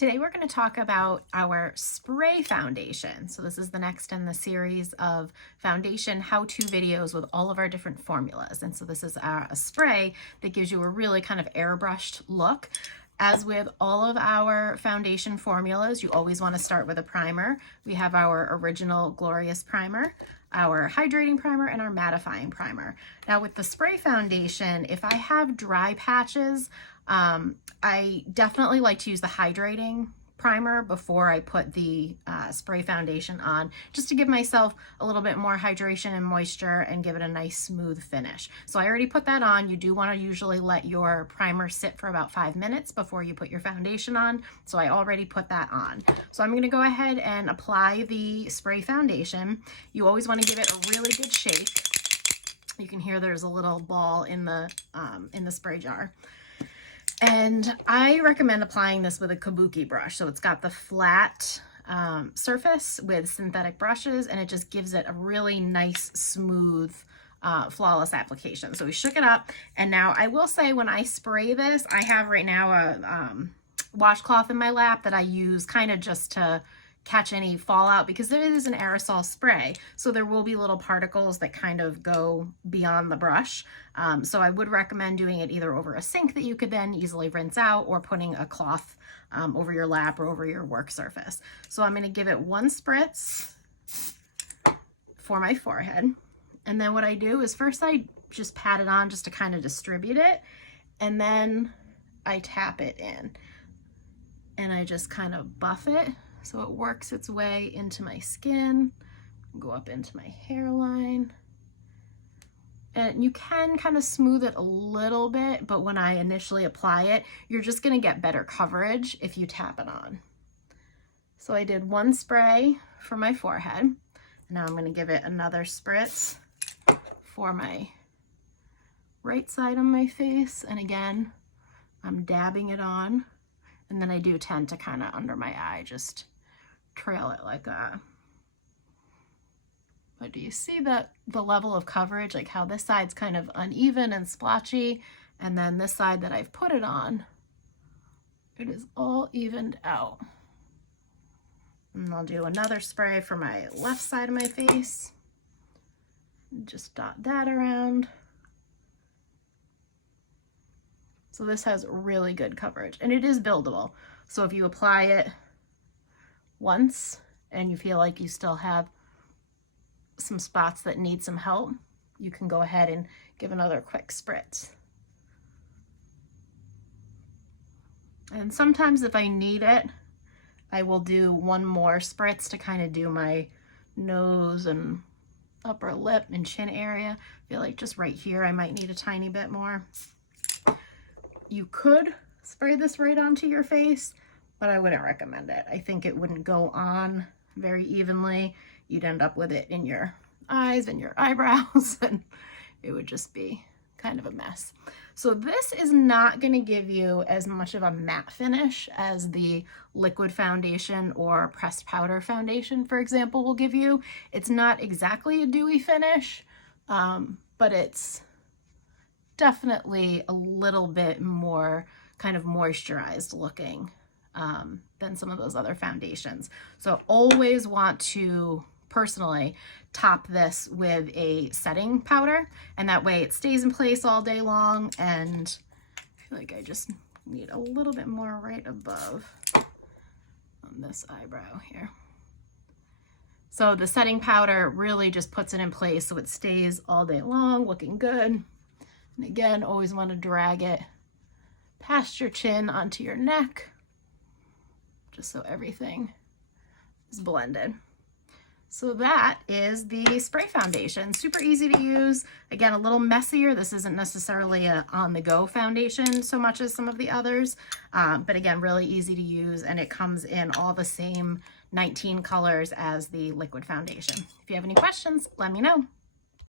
Today we're going to talk about our spray foundation. So this is the next in the series of foundation how-to videos with all of our different formulas. And so this is a spray that gives you a really kind of airbrushed look. As with all of our foundation formulas, you always want to start with a primer. We have our original Glorious Primer, our hydrating primer, and our mattifying primer. Now with the spray foundation, if I have dry patches, I definitely like to use the hydrating primer before I put the spray foundation on, just to give myself a little bit more hydration and moisture and give it a nice smooth finish. So I already put that on. You do want to usually let your primer sit for about 5 minutes before you put your foundation on. So I already put that on. So I'm going to go ahead and apply the spray foundation. You always want to give it a really good shake. You can hear there's a little ball in the spray jar. And I recommend applying this with a kabuki brush. So it's got the flat surface with synthetic brushes, and it just gives it a really nice, smooth, flawless application. So we shook it up, and now I will say when I spray this, I have right now a washcloth in my lap that I use kind of just to catch any fallout, because it is an aerosol spray, so there will be little particles that kind of go beyond the brush. So I would recommend doing it either over a sink that you could then easily rinse out, or putting a cloth over your lap or over your work surface. So I'm going to give it one spritz for my forehead, and then what I do is first I just pat it on just to kind of distribute it, and then I tap it in, and I just kind of buff it so it works its way into my skin, go up into my hairline. And you can kind of smooth it a little bit, but when I initially apply it, you're just going to get better coverage if you tap it on. So I did one spray for my forehead. Now I'm going to give it another spritz for my right side of my face. And again, I'm dabbing it on. And then I do tend to kind of under my eye just trail it like that. But do you see that the level of coverage, like how this side's kind of uneven and splotchy, and then this side that I've put it on, it is all evened out. And I'll do another spray for my left side of my face. Just dot that around. So this has really good coverage, and it is buildable. So if you apply it once and you feel like you still have some spots that need some help, you can go ahead and give another quick spritz. And sometimes if I need it, I will do one more spritz to kind of do my nose and upper lip and chin area. I feel like just right here I might need a tiny bit more. You could spray this right onto your face, but I wouldn't recommend it. I think it wouldn't go on very evenly. You'd end up with it in your eyes and your eyebrows, and it would just be kind of a mess. So this is not going to give you as much of a matte finish as the liquid foundation or pressed powder foundation, for example, will give you. It's not exactly a dewy finish, but it's definitely a little bit more kind of moisturized looking than some of those other foundations. So always want to personally top this with a setting powder, and that way it stays in place all day long. And I feel like I just need a little bit more right above on this eyebrow here. So the setting powder really just puts it in place so it stays all day long looking good. And again, always want to drag it past your chin onto your neck, just so everything is blended. So that is the spray foundation. Super easy to use. Again, a little messier. This isn't necessarily a on-the-go foundation so much as some of the others, but again, really easy to use, and it comes in all the same 19 colors as the liquid foundation. If you have any questions, let me know.